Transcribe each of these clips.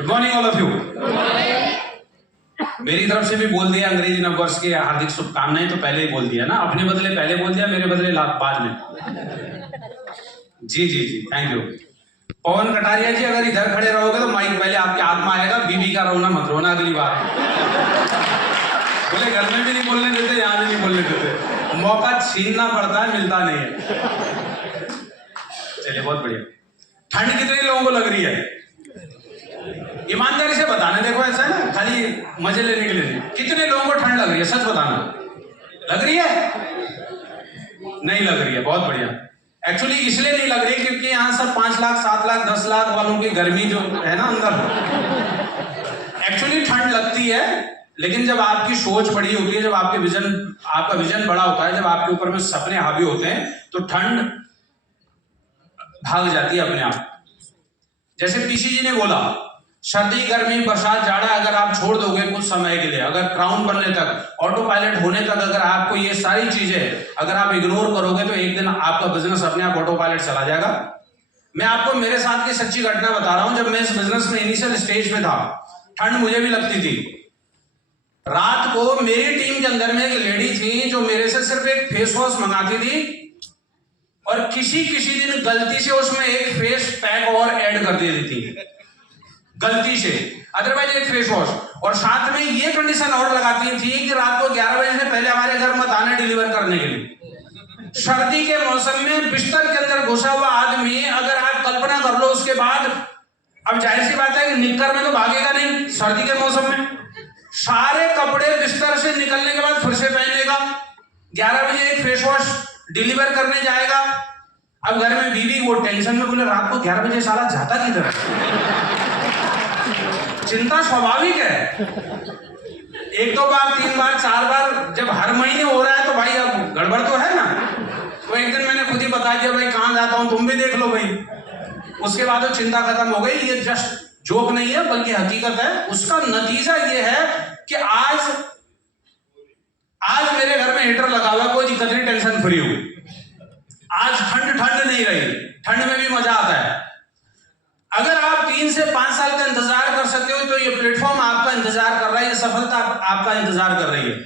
Good morning all of you. मेरी तरफ से भी बोल दिया अंग्रेजी नववर्ष की हार्दिक शुभकामनाएं, तो पहले ही बोल दिया ना, अपने बदले पहले बोल दिया, मेरे बदले बाद में। जी जी जी, थैंक यू। पवन कटारिया जी, अगर इधर खड़े रहोगे तो माइक पहले आपके हाथ में आएगा, बीबी का रोना मत रोना अगली बार। बोले घर में भी नहीं बोलने देते, यहाँ भी नहीं बोलने देते, मौका छीनना पड़ता है, मिलता नहीं है। चलिए बहुत बढ़िया। ठंड कितने लोगों को लग रही है? ईमानदारी से बताना, देखो ऐसा है ना, खाली मजे लेने के लिए नहीं। कितने लोगों को ठंड लग रही है? सच बताना। लग रही है? नहीं लग रही है, बहुत बढ़िया। एक्चुअली इसलिए नहीं लग रही क्योंकि यहाँ सब 5 लाख 7 लाख 10 लाख वालों की गर्मी जो है ना अंदर, एक्चुअली ठंड लगती है, लेकिन जब आपकी सोच बड़ी होती है, जब आपका विजन बड़ा होता है, जब आपके ऊपर में सपने हावी होते हैं, तो ठंड भाग जाती है अपने आप। जैसे पीसी जी ने बोला, सर्दी गर्मी बरसात जाड़ा अगर आप छोड़ दोगे कुछ समय के लिए, अगर क्राउन बनने तक, ऑटो पायलट होने तक, अगर आपको ये सारी चीजें अगर आप इग्नोर करोगे, तो एक दिन आपका बिजनेस अपने आप ऑटो पायलट चला जाएगा। मैं आपको मेरे साथ की सच्ची घटना बता रहा हूं। जब मैं इस बिजनेस में इनिशियल स्टेज में था, ठंड मुझे भी लगती थी। रात को मेरी टीम के अंदर में एक लेडी थी जो मेरे से सिर्फ एक फेस वॉश मंगाती थी, और किसी दिन गलती से उसमें एक फेस पैक और ऐड कर देती थी, गलती से, अदरवाइज एक फेस वॉश। और साथ में ये कंडीशन और लगाती थी कि रात को 11 बजे से पहले हमारे घर मत आना डिलीवर करने के लिए। सर्दी के मौसम में बिस्तर के अंदर घुसा हुआ आदमी, अगर आप कल्पना कर लो, उसके बाद अब जाहिर सी बात है कि निक्कर में तो भागेगा नहीं सर्दी के मौसम में, सारे कपड़े बिस्तर से निकलने के बाद फिर से पहनेगा, 11 बजे एक फेस वॉश डिलीवर करने जाएगा। अब घर में बीवी वो टेंशन में, बोले रात को 11 बजे साला जाता किधर? चिंता स्वाभाविक है। 1-2 बार 3 बार 4 बार जब हर महीने हो रहा है तो भाई अब गड़बड़ तो है ना। तो एक दिन मैंने खुद ही बता दिया, भाई कहां जाता हूं तुम भी देख लो भाई। उसके बाद वो चिंता खत्म हो गई। ये जस्ट जोक नहीं है बल्कि हकीकत है। उसका नतीजा ये है कि आज मेरे घर में हीटर लगा हुआ, कोई दिक्कत नहीं, टेंशन फ्री हुई। आज ठंड नहीं रही, ठंड में भी मजा आता है। अगर आप 3 से 5 साल का इंतजार कर सकते हो, तो ये प्लेटफॉर्म आपका इंतजार कर रहा है, ये सफलता आपका इंतजार कर रही है।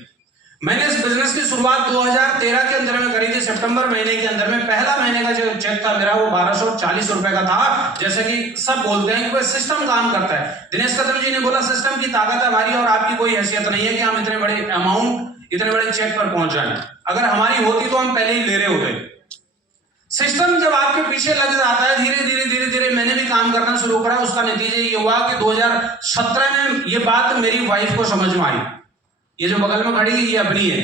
मैंने इस बिजनेस की शुरुआत 2013 के अंदर में करी थी, सितंबर महीने के अंदर में। पहला महीने का जो चेक था मेरा वो 1240 रुपए का था। जैसे कि सब बोलते हैं कि वह सिस्टम काम करता है। दिनेश कदम जी ने बोला सिस्टम की ताकत है हमारी, और आपकी कोई हैसियत नहीं है कि हम इतने बड़े अमाउंट, इतने बड़े चेक पर पहुंच जाए। अगर हमारी होती तो हम पहले ही ले रहे होते। सिस्टम जब आपके पीछे लग जाता है, धीरे धीरे मैंने भी काम करना शुरू करा। उसका नतीजा ये हुआ कि 2017 में ये बात मेरी वाइफ को समझ में आई। ये जो बगल में खड़ी है ये अपनी है।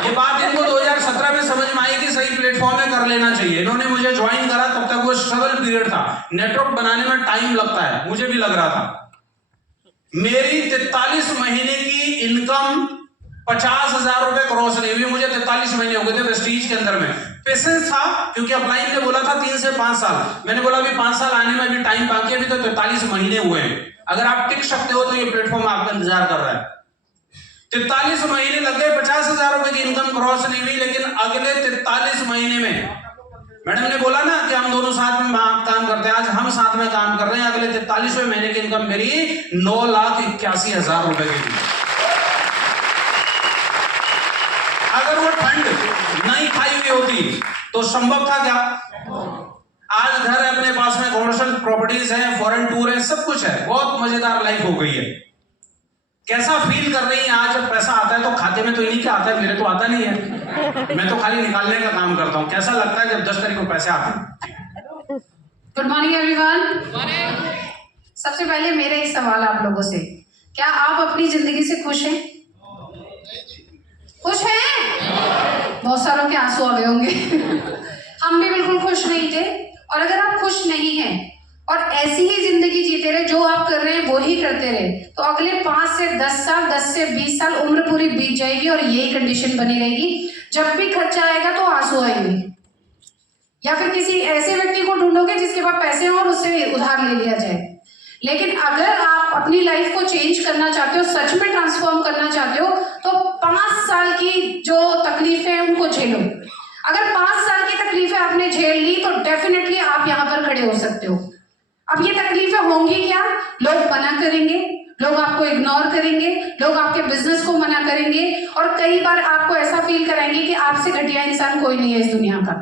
ये बात इनको 2017 में समझ में आई कि सही प्लेटफॉर्म में कर लेना चाहिए। इन्होंने मुझे ज्वाइन करा, तब तक वो स्ट्रगल पीरियड था। नेटवर्क बनाने में टाइम लगता है, मुझे भी लग रहा था। मेरी 43 महीने की इनकम 50,000 रुपए क्रॉस नहीं हुई। मुझे 43 महीने हो गए थे वेस्टीज के अंदर में। पेशेंस था क्योंकि अपलाइन ने बोला था 3 से 5 साल। मैंने बोला अभी 5 साल आने में अभी टाइम बाकी है, अभी तो 43 महीने हुए हैं। अगर आप टिक सकते हो तो ये प्लेटफॉर्म आपका इंतजार कर रहा है। 43 महीने लग गए, 50,000 रुपए की इनकम क्रॉस नहीं हुई। लेकिन अगले 43 महीने में मैडम ने बोला ना कि हम दोनों साथ में काम करते हैं, आज हम साथ में काम कर रहे हैं। अगले 43वें महीने की इनकम मेरी 9,81,000 रुपए की थी। अगर वो ठंड नहीं खाई हुई होती तो संभव था क्या? आज घर है अपने पास में, कमर्शियल प्रॉपर्टीज हैं, फॉरेन टूर है, सब कुछ है, बहुत मजेदार लाइफ हो गई है। कैसा फील कर रही है आज? जब पैसा आता है तो खाते में तो इन्हीं के आता है, मेरे तो आता नहीं है। मैं तो खाली निकालने का काम करता हूँ। कैसा लगता है जब 10 तारीख को पैसे आते हैं? Good morning everyone. सबसे पहले मेरे एक सवाल आप लोगों से, क्या आप अपनी जिंदगी से खुश हैं? खुश हैं? बहुत सारों के आंसू आ गए होंगे। हम भी बिल्कुल खुश नहीं थे। और अगर आप खुश नहीं हैं और ऐसी ही जिंदगी जीते रहे, जो आप कर रहे हैं वो ही करते रहे, तो अगले 5 से 10 साल, 10 से 20 साल उम्र पूरी बीत जाएगी और यही कंडीशन बनी रहेगी। जब भी खर्चा आएगा तो आंसू आएंगे, या फिर किसी ऐसे व्यक्ति को ढूंढोगे जिसके पास पैसे हो और उससे उधार ले लिया जाए। लेकिन अगर आप अपनी लाइफ को चेंज करना चाहते हो, सच में ट्रांसफॉर्म करना चाहते हो, तो 5 साल की जो तकलीफें हैं उनको झेलो। अगर 5 साल की तकलीफें आपने झेल ली तो डेफिनेटली आप यहाँ पर खड़े हो सकते हो। अब ये तकलीफें होंगी क्या? लोग मना करेंगे, लोग आपको इग्नोर करेंगे, लोग आपके बिजनेस को मना करेंगे और कई बार आपको ऐसा फील कराएंगे कि आपसे घटिया इंसान कोई नहीं है इस दुनिया का।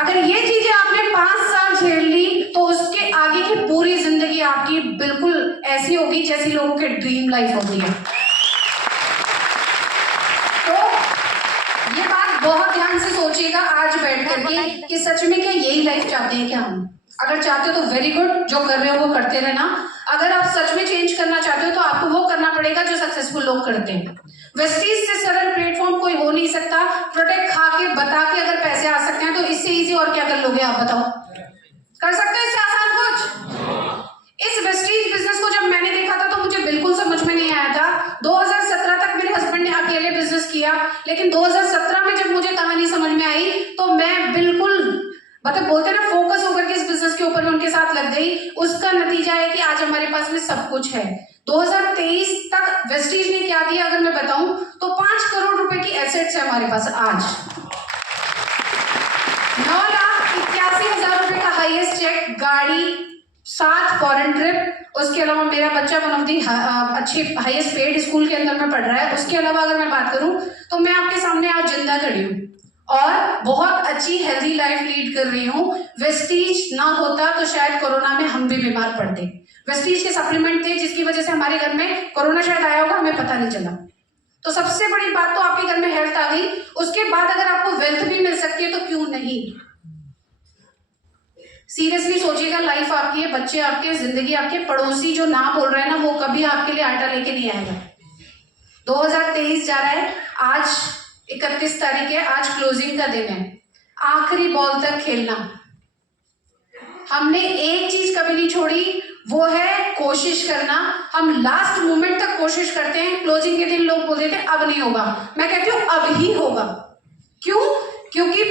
अगर ये चीजें आपने 5 साल झेल ली तो उसके आगे की पूरी जिंदगी आपकी बिल्कुल ऐसी होगी जैसी लोगों के ड्रीम लाइफ होती है। तो ये बात बहुत ध्यान से सोचिएगा आज बैठ करके कि सच में क्या यही लाइफ चाहते हैं क्या हम? अगर चाहते हो तो वेरी गुड, जो कर रहे हो वो करते रहना। अगर आप सच में चेंज करना चाहते हो तो आपको वो करना पड़ेगा जो सक्सेसफुल लोग करते हैं। वेस्टीज से सरल प्लेटफॉर्म कोई हो नहीं सकता। प्रोडक्ट खा के बता के अगर पैसे आ सकते हैं तो इससे इजी और क्या कर लोगे आप बताओ? कर सकते हो इससे आसान कुछ? इस वेस्टीज बिजनेस को जब मैंने देखा था तो मुझे बिल्कुल समझ में नहीं आया था। 2017 तक मेरे हस्बैंड ने अकेले बिजनेस किया, लेकिन 2017 में जब मुझे कहानी समझ में आई तो मैं बिल्कुल मतलब बोलते हैं ना फोकस होकर के इस बिजनेस के ऊपर में उनके साथ लग गई। उसका नतीजा है कि आज हमारे पास में सब कुछ है। 2023 तक वेस्टीज ने क्या दिया अगर मैं बताऊं तो 5 करोड़ रुपए की एसेट्स है हमारे पास आज। 9,81,000 रुपए का हाईएस्ट चेक, गाड़ी, 7 फॉरेन ट्रिप, उसके अलावा मेरा बच्चा वन ऑफ दी अच्छी हाईएस्ट पेड स्कूल के अंदर में पढ़ रहा है। उसके अलावा अगर मैं बात करूं तो मैं आपके सामने आज जिंदा खड़ी हूं और बहुत अच्छी हेल्दी लाइफ लीड कर रही हूँ। वेस्टीज ना होता तो शायद कोरोना में हम भी बीमार पड़ते। वेस्टीज के सप्लीमेंट थे जिसकी वजह से हमारे घर में कोरोना शायद आया होगा, हमें पता नहीं चला। तो सबसे बड़ी बात तो आपके घर में हेल्थ आ गई। उसके बाद अगर आपको वेल्थ भी मिल सकती है तो क्यों नहीं? सीरियसली सोचिएगा, लाइफ आपकी है, बच्चे आपके, जिंदगी आपके। पड़ोसी जो ना बोल रहे हैं ना वो कभी आपके लिए आटा लेके नहीं आएगा। 2023 जा रहा है, आज 31 तारीख है, आज क्लोजिंग का दिन है। आखिरी बॉल तक खेलना। हमने एक चीज कभी नहीं छोड़ी, वो है कोशिश करना। हम लास्ट मोमेंट तक कोशिश करते हैं। क्लोजिंग के दिन लोग बोल देते हैं अब नहीं होगा, मैं कहती हूँ अब ही होगा। क्यों? क्योंकि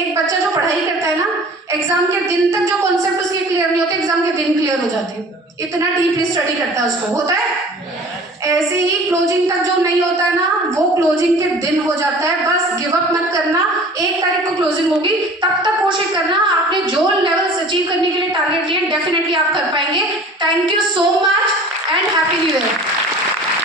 एक बच्चा जो पढ़ाई करता है ना, एग्जाम के दिन तक जो कॉन्सेप्ट उसके क्लियर नहीं होते, एग्जाम के दिन क्लियर हो जाते हैं। इतना डीपली स्टडी करता है उसको, होता है। ऐसे ही क्लोजिंग तक जो नहीं होता है ना, वो क्लोजिंग के दिन हो जाता है। बस गिव अप मत करना। 1 तारीख को क्लोजिंग होगी, तब तक कोशिश करना। आपने जो लेवल्स अचीव करने के लिए टारगेट लिए डेफिनेटली आप कर पाएंगे। Thank you so much and happy new year.